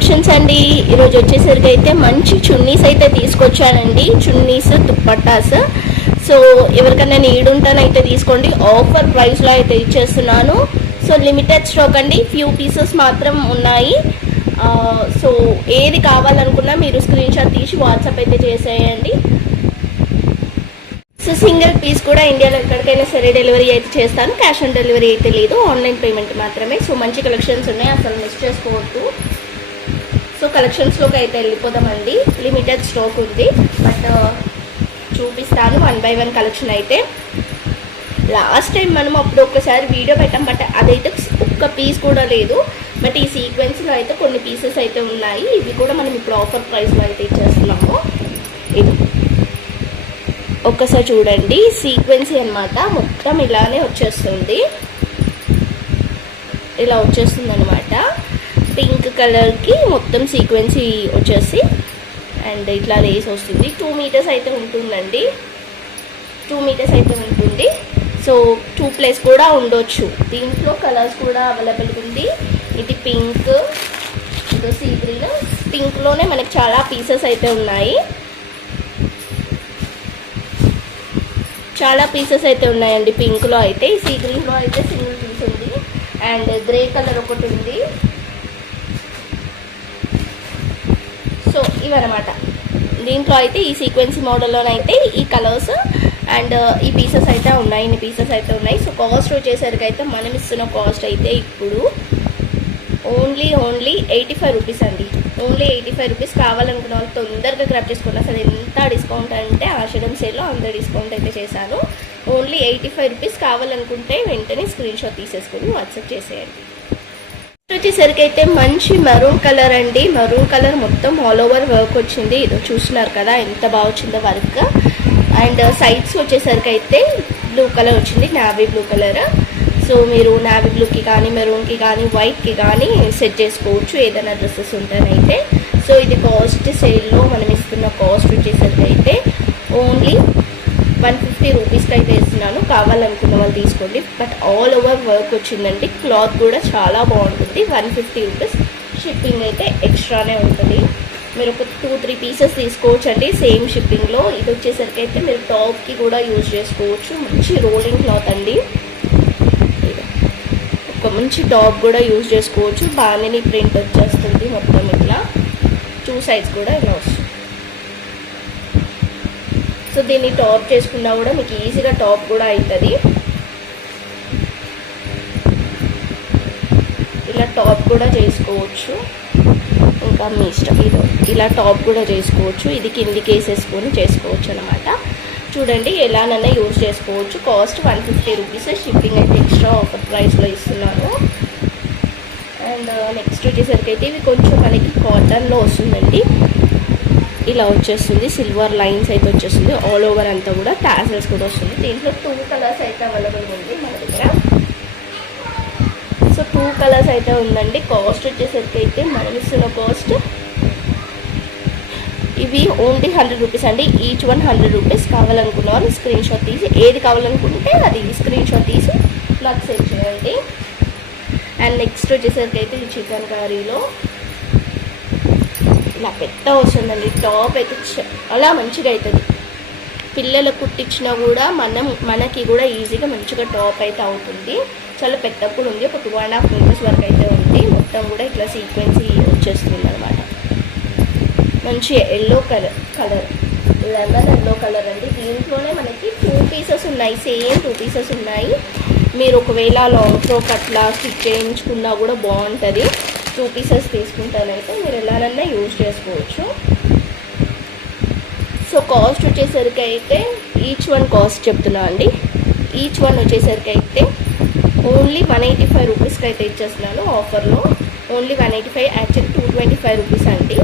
Collections అండి. ఈరోజు వచ్చేసరికి అయితే మంచి చున్నీస్ అయితే తీసుకొచ్చానండి. చున్నీస్ దుప్పట్టాస్. సో ఎవరికైనా నీడ్ ఉంటేనైతే తీసుకోండి. ఆఫర్ ప్రైస్లో అయితే ఇచ్చేస్తున్నాను. సో లిమిటెడ్ స్టాక్ అండి, ఫ్యూ పీసెస్ మాత్రం ఉన్నాయి. సో ఏది కావాలనుకున్నా మీరు స్క్రీన్ షాట్ తీసి వాట్సాప్ అయితే చేసేయండి. సో సింగిల్ పీస్ కూడా ఇండియాలో ఎక్కడికైనా సరే డెలివరీ అయితే చేస్తాను. క్యాష్ ఆన్ డెలివరీ అయితే లేదు, ఆన్లైన్ పేమెంట్ మాత్రమే. సో మంచి కలెక్షన్స్ ఉన్నాయి, అసలు మిస్ చేసుకోవద్దు. సో కలెక్షన్స్లోకి అయితే వెళ్ళిపోదామండి. లిమిటెడ్ స్టాక్ ఉంది, బట్ చూపిస్తాను 1 by 1 కలెక్షన్ అయితే. లాస్ట్ టైం మనం అప్పుడు ఒక్కసారి వీడియో పెట్టాం, బట్ అదైతే ఒక్క పీస్ కూడా లేదు. బట్ ఈ సీక్వెన్స్లో అయితే కొన్ని పీసెస్ అయితే ఉన్నాయి. ఇవి కూడా మనం ఇప్పుడు ఆఫర్ ప్రైస్లో అయితే ఇచ్చేస్తున్నాము. ఇది ఒక్కసారి చూడండి, సీక్వెన్సీ అనమాట. మొత్తం ఇలానే వచ్చేస్తుంది, ఇలా వచ్చేస్తుంది అనమాట. పింక్ కలర్కి మొత్తం సీక్వెన్సీ వచ్చేసి అండ్ ఇట్లా రేస్ వస్తుంది. 2 meters అయితే ఉంటుందండి, 2 meters అయితే ఉంటుంది. సో 2+ కూడా ఉండొచ్చు. దీంట్లో కలర్స్ కూడా అవైలబుల్ ఉంది. ఇది పింక్, ఇది సీ గ్రీన్. పింక్లోనే మనకి చాలా పీసెస్ అయితే ఉన్నాయి, చాలా పీసెస్ అయితే ఉన్నాయండి పింక్లో అయితే. సీ గ్రీన్లో అయితే సింగిల్ పీస్ ఉంది అండ్ గ్రే కలర్ ఒకటి ఉంది. సో ఇవన్నమాట. దీంట్లో అయితే ఈ సీక్వెన్సీ మోడల్లోనైతే ఈ కలర్స్ అండ్ ఈ పీసెస్ అయితే ఉన్నాయి, ఇన్ని పీసెస్ అయితే ఉన్నాయి. సో కాస్ట్ వచ్చేసరికి అయితే మనం ఇస్తున్న కాస్ట్ అయితే ఇప్పుడు ఓన్లీ 85 రూపీస్ అండి. Only 85 rupees. కావాలనుకున్న వాళ్ళు తొందరగా గ్రాప్ చేసుకోండి. అసలు ఎంత డిస్కౌంట్ అంటే ఆషాఢం సేల్లో అంత డిస్కౌంట్ అయితే చేశాను. Only 85 rupees. కావాలనుకుంటే వెంటనే స్క్రీన్ షాట్ తీసేసుకొని వాట్సాప్ చేసేయండి. వచ్చేసరికి అయితే మంచి మరూన్ కలర్ అండి. మరూన్ కలర్ మొత్తం ఆల్ ఓవర్ వర్క్ వచ్చింది. ఇది చూస్తున్నారు కదా ఎంత బాగా వచ్చిందో వర్క్. అండ్ సైడ్స్ వచ్చేసరికి అయితే బ్లూ కలర్ వచ్చింది, నావీ బ్లూ కలర్. సో మీరు నావీ బ్లూకి కానీ మెరూన్కి కానీ వైట్కి కానీ సెట్ చేసుకోవచ్చు ఏదైనా డ్రెస్సెస్ ఉంటేనైతే. సో ఇది కాస్ట్ సేల్లో మనం ఇస్తున్న కాస్ట్ వచ్చేసరికి అయితే ఓన్లీ 150 రూపీస్కి అయితే ఇస్తున్నాను. కావాలనుకున్న వాళ్ళు తీసుకోండి. బట్ ఆల్ ఓవర్ వర్క్ వచ్చిందండి. క్లాత్ కూడా చాలా బాగుంటుంది. 150 రూపీస్. షిప్పింగ్ అయితే ఎక్స్ట్రానే ఉంటుంది. మీరు ఒక 2-3 పీసెస్ తీసుకోవచ్చు అండి సేమ్ షిప్పింగ్లో. ఇది వచ్చేసరికి అయితే మీరు టాప్కి కూడా యూజ్ చేసుకోవచ్చు. మంచి రోలింగ్ క్లాత్ అండి. ఒక మంచి టాప్ కూడా యూజ్ చేసుకోవచ్చు. బాగానే ప్రింట్ వచ్చేస్తుంది మొత్తం ఇట్లా. 2 sides కూడా ఇలా వస్తుంది. సో దీన్ని టాప్ చేసుకున్నా కూడా మీకు ఈజీగా టాప్ కూడా అవుతుంది. ఇలా టాప్ కూడా చేసుకోవచ్చు, ఇంకా మీ ఇష్టం. ఇది ఇలా టాప్ కూడా చేసుకోవచ్చు. ఇది కిందికి వేసేసుకొని చేసుకోవచ్చు అనమాట. చూడండి ఎలానైనా యూజ్ చేసుకోవచ్చు. Cost 150 rupees. షిప్పింగ్ అయితే ఎక్స్ట్రా ఆఫర్ ప్రైస్లో ఇస్తున్నాను. అండ్ నెక్స్ట్ వచ్చేసరికి అయితే ఇవి కొంచెం మనకి కాటన్లో వస్తుందండి. ఇలా వచ్చేస్తుంది, సిల్వర్ లైన్స్ అయితే వచ్చేస్తుంది ఆల్ ఓవర్ అంతా కూడా. టాసల్స్ కూడా వస్తుంది. దీంట్లో 2 కలర్స్ అయితే అవైలబుల్ ఉంది మన దగ్గర. సో 2 కలర్స్ అయితే ఉందండి. కాస్ట్ వచ్చేసరికి అయితే మనం ఇస్తున్న కాస్ట్ ఇవి ఓన్లీ 100 రూపీస్ అండి. Each 100 rupees. కావాలనుకున్న వాళ్ళు స్క్రీన్ షాట్ తీసి ఏది కావాలనుకుంటే అది స్క్రీన్ షాట్ తీసి నాకు సెండ్ చేయండి. అండ్ నెక్స్ట్ వచ్చేసరికి అయితే ఈ చికెన్ కర్రీలో ఇలా పెద్ద వస్తుందండి. టాప్ అయితే చాలా మంచిగా అవుతుంది. పిల్లలకు కుట్టించినా కూడా మనకి కూడా ఈజీగా మంచిగా టాప్ అయితే అవుతుంది. చాలా పెద్ద కూడా ఉంది. ఒక 2.5 meters వరకు అయితే ఉంది. మొత్తం కూడా ఇట్లా సీక్వెన్సీ వచ్చేస్తుంది అనమాట. మంచి yellow colour lemon yellow colour అండి. దీంట్లోనే మనకి 2 pieces ఉన్నాయి, సేమ్ 2 pieces ఉన్నాయి. మీరు ఒకవేళ లాంగ్ ఫ్రాక్ అట్లా స్టిచ్ చేయించుకున్నా కూడా బాగుంటుంది. 2 pieces తీసుకుంటానైతే మీరు ఎలానన్నా యూజ్ చేసుకోవచ్చు. సో కాస్ట్ వచ్చేసరికి అయితే ఈచ్ 1 కాస్ట్ చెప్తున్నా అండి. ఈచ్ 1 వచ్చేసరికి అయితే ఓన్లీ 185 రూపీస్కి అయితే ఇచ్చేస్తున్నాను ఆఫర్లో. ఓన్లీ 185. యాక్చువల్లీ 225 రూపీస్ అండి,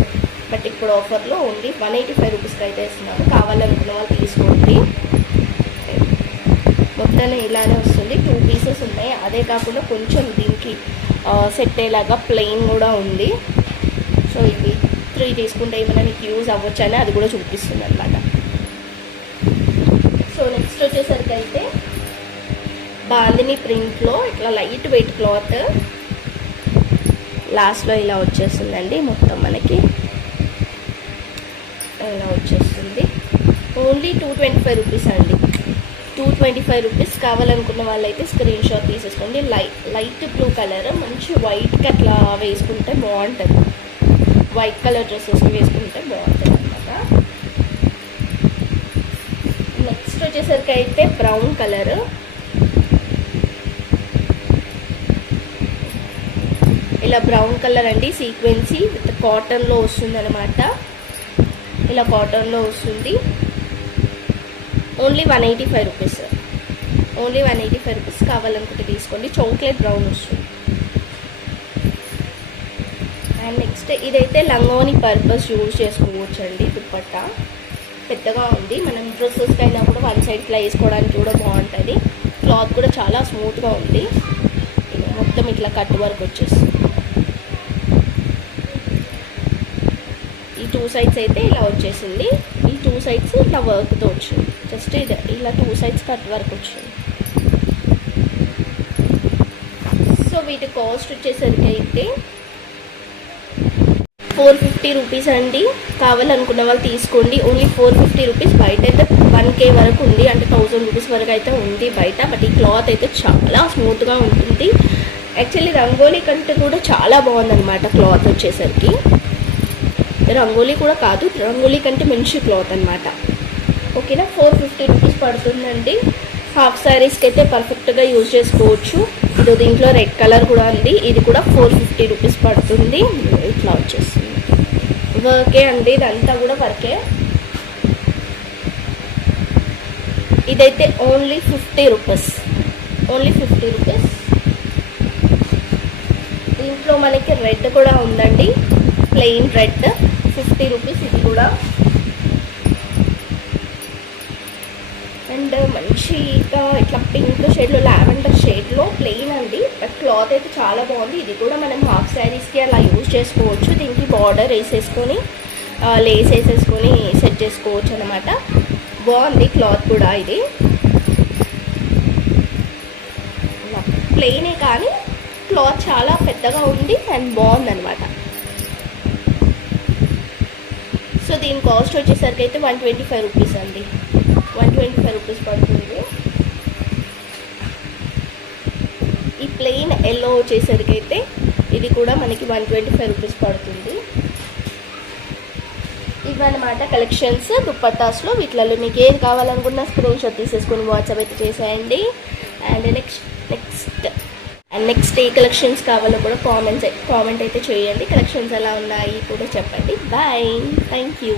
బట్ ఇప్పుడు ఆఫర్లో ఓన్లీ 185 రూపీస్కి అయితే ఇస్తున్నాను. కావాలనుకున్న వాళ్ళు తీసుకోండి. మొత్తాన్ని ఇలానే వస్తుంది. 2 pieces ఉన్నాయి. అదే కాకుండా కొంచెం దీనికి సెట్ అయ్యేలాగా ప్లెయిన్ కూడా ఉంది. సో ఇవి 3 తీసుకుంటే ఏమైనా మీకు యూజ్ అవ్వచ్చు అని అది కూడా చూపిస్తుంది అనమాట. సో నెక్స్ట్ వచ్చేసరికి అయితే బాందిని ప్రింట్లో ఇట్లా లైట్ వెయిట్ క్లాత్ లాస్ట్లో ఇలా వచ్చేస్తుందండి మొత్తం మనకి ఇలా వచ్చేస్తుంది. ఓన్లీ 225 రూపీస్ అండి. 225 రూపీస్. కావాలనుకున్న వాళ్ళైతే స్క్రీన్ షాట్ తీసేసుకోండి. లైట్ బ్లూ కలర్ మంచి వైట్కి అట్లా వేసుకుంటే బాగుంటుంది. వైట్ కలర్ డ్రెస్సెస్ వేసుకుంటే బాగుంటుంది అనమాట. నెక్స్ట్ వచ్చేసరికి అయితే బ్రౌన్ కలర్. ఇలా బ్రౌన్ కలర్ అండి, సీక్వెన్సీ విత్ కాటన్లో వస్తుంది అనమాట. ఇలా కాటన్లో వస్తుంది. Only 185 rupees. Only 185 rupees. కావాలనుకుంటే తీసుకోండి. చాక్లెట్ బ్రౌన్ వస్తుంది. అండ్ నెక్స్ట్ ఇదైతే లంగోని పర్పస్ యూజ్ చేసుకోవచ్చు అండి. దుప్పట్టా పెద్దగా ఉంది. మనం డ్రెస్సెస్కి అయినా కూడా వన్ సైడ్ ఇట్లా వేసుకోవడానికి కూడా బాగుంటుంది. క్లాత్ కూడా చాలా స్మూత్గా ఉంది. మొత్తం ఇట్లా కట్ వర్క్ వచ్చేస్తుంది. ఈ 2 సైడ్స్ అయితే ఇలా వచ్చేసింది. ఈ 2 సైడ్స్ ఇట్లా వర్క్తో వచ్చింది. జస్ట్ ఇది ఇలా 2 సైడ్స్ కట్ వర్క్ వచ్చింది. సో వీటి కాస్ట్ వచ్చేసరికి అయితే 450 రూపీస్ అండి. కావాలనుకున్న వాళ్ళు తీసుకోండి. Only 450 rupees. బయట అయితే 1K వరకు ఉంది, అంటే 1000 రూపీస్ వరకు అయితే ఉంది బయట. బట్ ఈ క్లాత్ అయితే చాలా స్మూత్గా ఉంటుంది. యాక్చువల్లీ రంగోలీ కంటే కూడా చాలా బాగుందన్నమాట క్లాత్ వచ్చేసరికి. రంగోలీ కూడా కాదు, రంగోలీ కంటే మంచి క్లాత్ అనమాట. ఓకేనా. 450 రూపీస్ పడుతుందండి. హాఫ్ శారీస్కి అయితే పర్ఫెక్ట్గా యూజ్ చేసుకోవచ్చు. ఇది దీంట్లో రెడ్ కలర్ కూడా ఉంది. ఇది కూడా 450 రూపీస్ పడుతుంది. ఇట్లా వచ్చేస్తుంది. వర్కే అండి, ఇదంతా కూడా వర్కే. ఇదైతే ఓన్లీ 50 రూపీస్. Only 50 rupees. దీంట్లో మనకి రెడ్ కూడా ఉందండి, ప్లెయిన్ రెడ్. 50 రూపీస్ ఇది కూడా. అండ్ మంచిగా ఇట్లా పింక్ షేడ్లో, లావెండర్ షేడ్లో ప్లెయిన్ అండి. బట్ క్లాత్ అయితే చాలా బాగుంది. ఇది కూడా మనం హాఫ్ శారీస్కి అలా యూజ్ చేసుకోవచ్చు. దీనికి బార్డర్ వేసేసుకొని లేస్ వేసేసుకొని సెట్ చేసుకోవచ్చు అనమాట. బాగుంది క్లాత్ కూడా. ఇది ప్లెయినే కానీ క్లాత్ చాలా పెద్దగా ఉంది అండ్ బాగుందన్నమాట. సో దీని కాస్ట్ వచ్చేసరికి అయితే 125 రూపీస్ అండి. 125 రూపీస్ పడుతుంది. ఈ ప్లెయిన్ ఎల్లో వచ్చేసరికి అయితే ఇది కూడా మనకి 125 రూపీస్ పడుతుంది. ఇవన్నమాట కలెక్షన్స్ దుప్పట్టాస్లో. వీటిలలో మీకు ఏది కావాలనుకున్నా స్క్రీన్ షాట్ తీసేసుకొని వాట్సాప్ అయితే చేసేయండి. అండ్ నెక్స్ట్ ఏ కలెక్షన్స్ కావాలో కూడా కామెంట్ అయితే చేయండి. కలెక్షన్స్ ఎలా ఉన్నాయి కూడా చెప్పండి. బాయ్. Thank you.